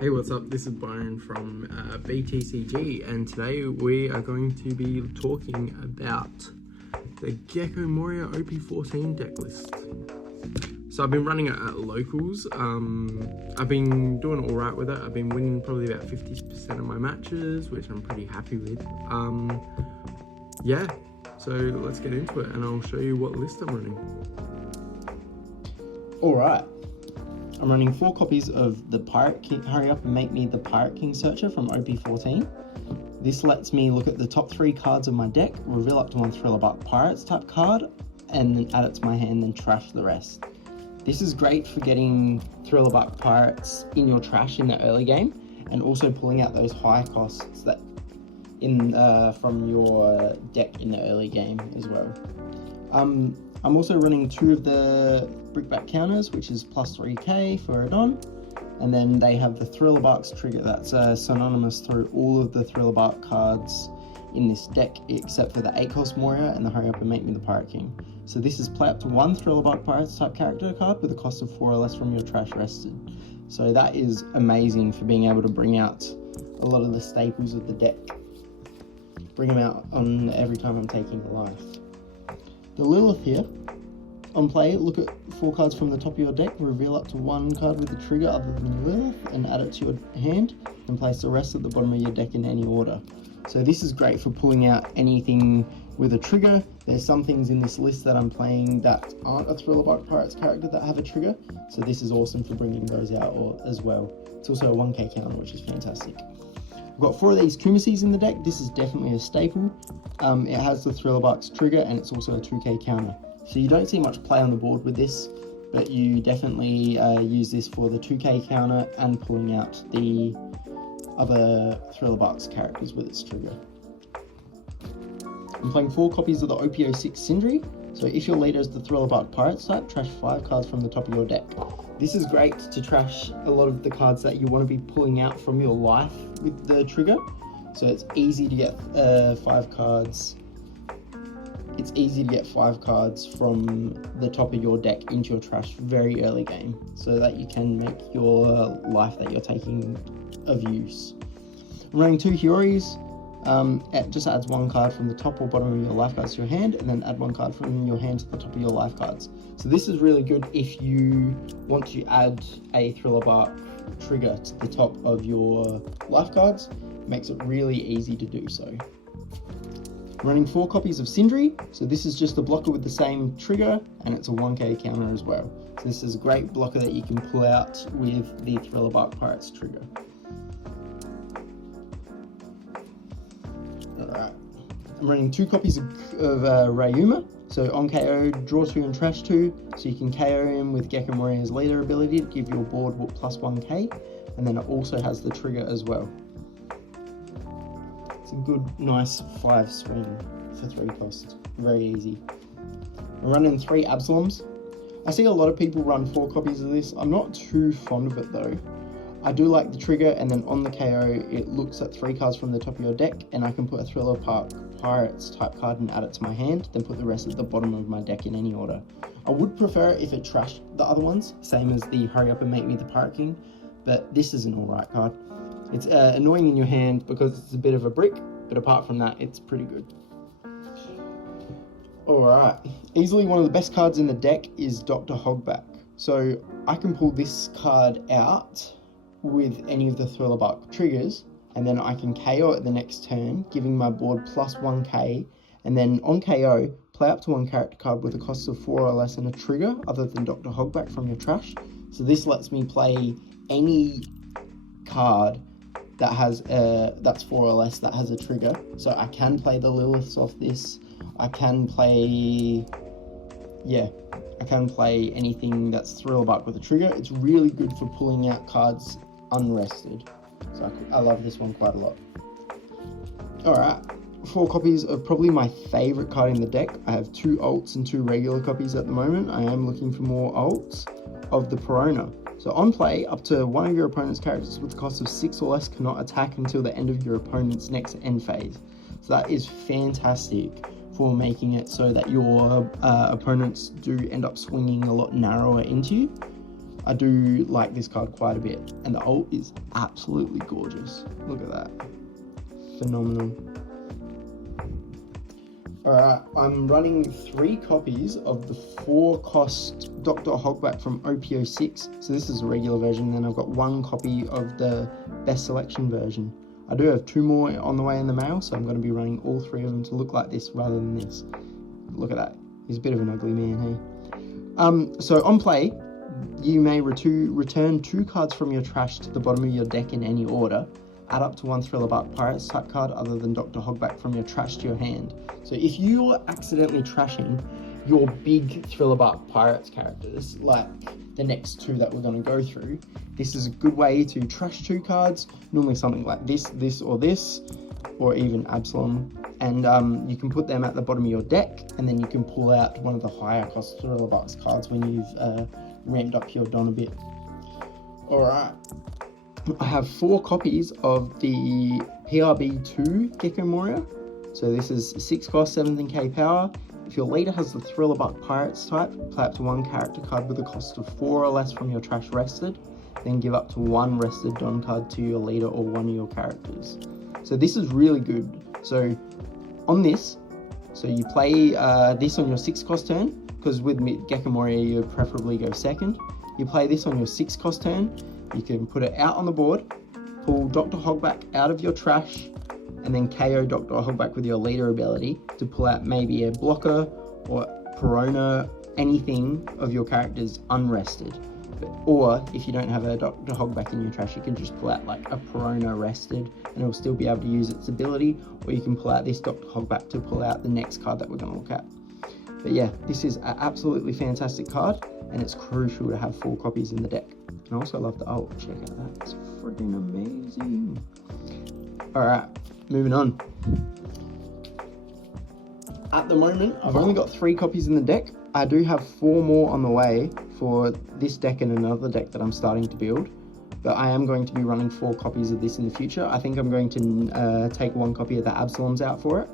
Hey, what's up? This is Byron from TCG, and today we are going to be talking about the Gecko Moria OP14 deck list. So I've been running it at locals. I've been doing all right with it. I've been winning probably about 50% of my matches, which I'm pretty happy with. Yeah, so let's get into it, and I'll show you what list I'm running. Alright, I'm running 4 copies of the Pirate King, Hurry Up and Make Me the Pirate King Searcher from OP14. This lets me look at the top 3 cards of my deck, reveal up to 1 Thriller Bark Pirates type card, and then add it to my hand and trash the rest. This is great for getting Thriller Bark Pirates in your trash in the early game, and also pulling out those high costs that from your deck in the early game as well. I'm also running 2 of the Brickbat counters, which is plus 3k for Adon, and then they have the Thriller Barks trigger that's synonymous through all of the Thriller Bark cards in this deck, except for the 8 cost Moria and the Hurry Up and Make Me the Pirate King. So this is play up to 1 Thriller Bark Pirates type character card with a cost of 4 or less from your trash rested. So that is amazing for being able to bring out a lot of the staples of the deck. Bring them out on every time I'm taking a life. The Lilith here, on play, look at 4 cards from the top of your deck, reveal up to 1 card with a trigger other than Lilith, and add it to your hand, and place the rest at the bottom of your deck in any order. So this is great for pulling out anything with a trigger. There's some things in this list that I'm playing that aren't a Thriller Bark Pirates character that have a trigger, so this is awesome for bringing those out as well. It's also a 1k counter, which is fantastic. I've got 4 of these Kumasis in the deck. This is definitely a staple. It has the Thriller Barks trigger, and it's also a 2k counter. So you don't see much play on the board with this, but you definitely use this for the 2k counter and pulling out the other Thriller Barks characters with its trigger. I'm playing 4 copies of the OP06 Sindri. So if your leader is the Thriller Bark Pirates type, trash 5 cards from the top of your deck. This is great to trash a lot of the cards that you want to be pulling out from your life with the trigger. So it's easy to get 5 cards. It's easy to get 5 cards from the top of your deck into your trash very early game, so that you can make your life that you're taking of use. I'm running 2 Heroines. It just adds 1 card from the top or bottom of your life cards to your hand, and then add 1 card from your hand to the top of your life cards. So this is really good if you want to add a Thriller Bark trigger to the top of your life cards. It makes it really easy to do so. I'm running 4 copies of Sindri, so this is just a blocker with the same trigger, and it's a 1k counter as well. So this is a great blocker that you can pull out with the Thriller Bark Pirates trigger. Alright, I'm running 2 copies of Ryuma, so on KO, draw 2 and trash 2, so you can KO him with Gecko Moria's leader ability to give your board plus 1k, and then it also has the trigger as well. A good nice 5 swing for 3 costs, very easy. I'm running 3 Absaloms. I see a lot of people run 4 copies of this. I'm not too fond of it though. I do like the trigger, and then on the KO it looks at 3 cards from the top of your deck, and I can put a Thriller Bark Pirates type card and add it to my hand, then put the rest at the bottom of my deck in any order. I would prefer it if it trashed the other ones, same as the Hurry Up and Make Me the Pirate King, but this is an alright card. It's annoying in your hand because it's a bit of a brick, but apart from that, it's pretty good. Alright, easily one of the best cards in the deck is Dr. Hogback. So I can pull this card out with any of the Thriller Bark triggers, and then I can KO it the next turn, giving my board plus 1k, and then on KO, play up to 1 character card with a cost of 4 or less and a trigger other than Dr. Hogback from your trash. So this lets me play any card that has that's 4 or less that has a trigger. So I can play the Liliths off this. I can play anything that's Thriller Bark with a trigger. It's really good for pulling out cards unrested. So I love this one quite a lot. Alright, 4 copies of probably my favourite card in the deck. I have 2 alts and 2 regular copies at the moment. I am looking for more alts of the Perona. So on play, up to 1 of your opponent's characters with a cost of 6 or less cannot attack until the end of your opponent's next end phase. So that is fantastic for making it so that your opponents do end up swinging a lot narrower into you. I do like this card quite a bit, and the ult is absolutely gorgeous. Look at that. Phenomenal. Alright, I'm running 3 copies of the 4-cost Dr. Hogback from OP06. So this is a regular version, then I've got 1 copy of the best selection version. I do have 2 more on the way in the mail, so I'm going to be running all 3 of them to look like this rather than this. Look at that. He's a bit of an ugly man, hey? So on play, you may return 2 cards from your trash to the bottom of your deck in any order. Add up to 1 Thriller Bark Pirates type card other than Dr. Hogback from your trash to your hand. So if you're accidentally trashing your big Thriller Bark Pirates characters, like the next 2 that we're going to go through, this is a good way to trash 2 cards, normally something like this, or even Absalom, and you can put them at the bottom of your deck, and then you can pull out one of the higher cost Thriller Barks cards when you've ramped up your Don a bit. Alright. I have 4 copies of the PRB2 Gecko Moria. So this is 6 cost, 17k power. If your leader has the Thriller Bark Pirates type, play up to 1 character card with a cost of 4 or less from your trash rested. Then give up to 1 rested Don card to your leader or one of your characters. So this is really good. So on this, so you play this on your 6 cost turn, because with Gecko Moria you preferably go second. You play this on your 6 cost turn. You can put it out on the board, pull Dr. Hogback out of your trash, and then KO Dr. Hogback with your leader ability to pull out maybe a blocker or Perona, anything of your character's unrested. Or if you don't have a Dr. Hogback in your trash, you can just pull out like a Perona rested and it'll still be able to use its ability, or you can pull out this Dr. Hogback to pull out the next card that we're going to look at. But yeah, this is an absolutely fantastic card, and it's crucial to have 4 copies in the deck. And I also love the ult. Check out that. It's freaking amazing. Alright, moving on. At the moment, I've only got 3 copies in the deck. I do have 4 more on the way for this deck and another deck that I'm starting to build. But I am going to be running 4 copies of this in the future. I think I'm going to take 1 copy of the Absaloms out for it.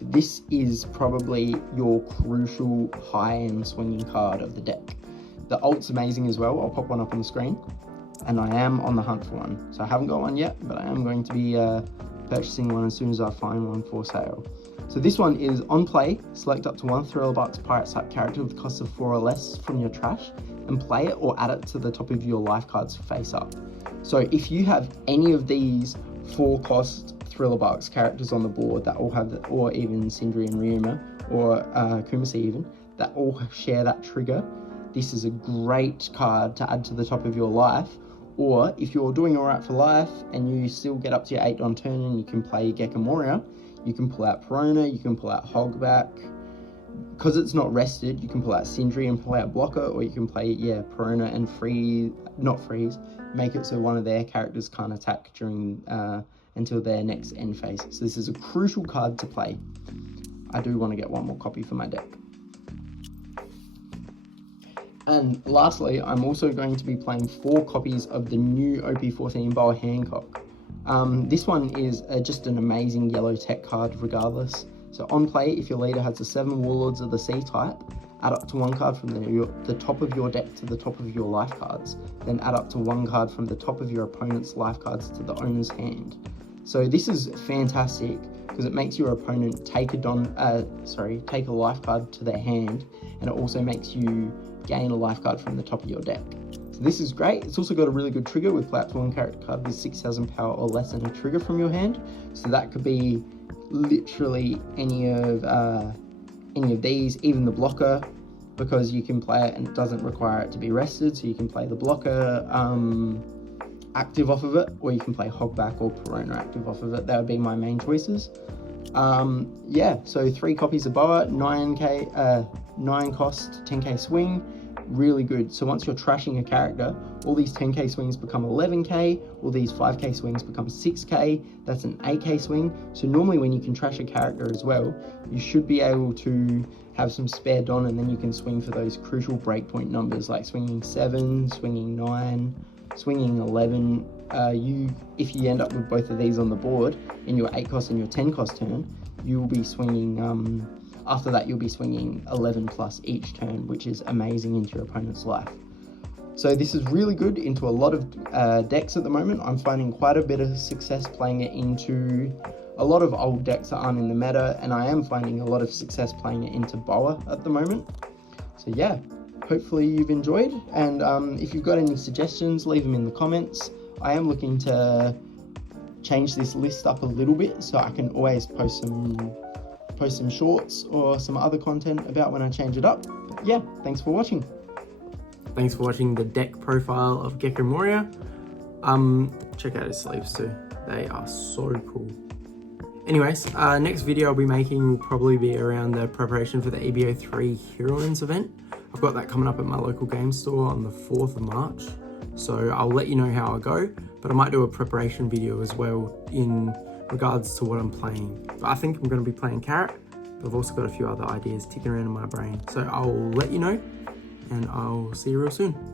This is probably your crucial high-end swinging card of the deck. The ult's amazing as well. I'll pop one up on the screen, and I am on the hunt for one. So I haven't got one yet, but I am going to be purchasing one as soon as I find one for sale. So this one is on play, select up to 1 Thriller Barks Pirates type character with cost of 4 or less from your trash, and play it or add it to the top of your life cards face up. So if you have any of these 4 cost Thriller Barks characters on the board that all have, or even Sindri and Ryuma, or Kumasi even, that all share that trigger, this is a great card to add to the top of your life. Or if you're doing alright for life and you still get up to your 8 on turn and you can play Gecko Moria, you can pull out Perona, you can pull out Hogback. Because it's not rested, you can pull out Sindri and pull out Blocker, or you can play, Perona and freeze, make it so one of their characters can't attack during until their next end phase. So this is a crucial card to play. I do want to get 1 more copy for my deck. And lastly, I'm also going to be playing 4 copies of the new OP14 Boa Hancock. This one is just an amazing yellow tech card regardless. So on play, if your leader has the 7 Warlords of the Sea type, add up to 1 card from the top of your deck to the top of your life cards. Then add up to 1 card from the top of your opponent's life cards to the owner's hand. So this is fantastic because it makes your opponent take a life card to their hand, and it also makes you gain a life card from the top of your deck. So this is great. It's also got a really good trigger with play up to 1 character card with 6,000 power or less and a trigger from your hand. So that could be literally any of these, even the blocker, because you can play it and it doesn't require it to be rested. So you can play the blocker active off of it, or you can play Hogback or Perona active off of it. That would be my main choices. So 3 copies of Boa, 9 cost, 10k swing, really good. So once you're trashing a character, all these 10k swings become 11k, all these 5k swings become 6k, that's an 8k swing. So normally when you can trash a character as well, you should be able to have some spare Don, and then you can swing for those crucial breakpoint numbers like swinging 7, swinging 9, swinging 11. If you end up with both of these on the board in your 8 cost and your 10 cost turn, you will be swinging, after that you'll be swinging 11 plus each turn, which is amazing into your opponent's life. So this is really good into a lot of decks at the moment. I'm finding quite a bit of success playing it into a lot of old decks that aren't in the meta, and I am finding a lot of success playing it into Boa at the moment. So yeah, hopefully you've enjoyed, and if you've got any suggestions, leave them in the comments. I am looking to change this list up a little bit so I can always post some shorts or some other content about when I change it up. But yeah, thanks for watching. Thanks for watching the deck profile of Gecko Moria. Check out his sleeves too. They are so cool. Anyways, next video I'll be making will probably be around the preparation for the EB03 Heroines event. I've got that coming up at my local game store on the 4th of March. So I'll let you know how I go, but I might do a preparation video as well in regards to what I'm playing. But I think I'm going to be playing Carrot, but I've also got a few other ideas ticking around in my brain. So I'll let you know, and I'll see you real soon.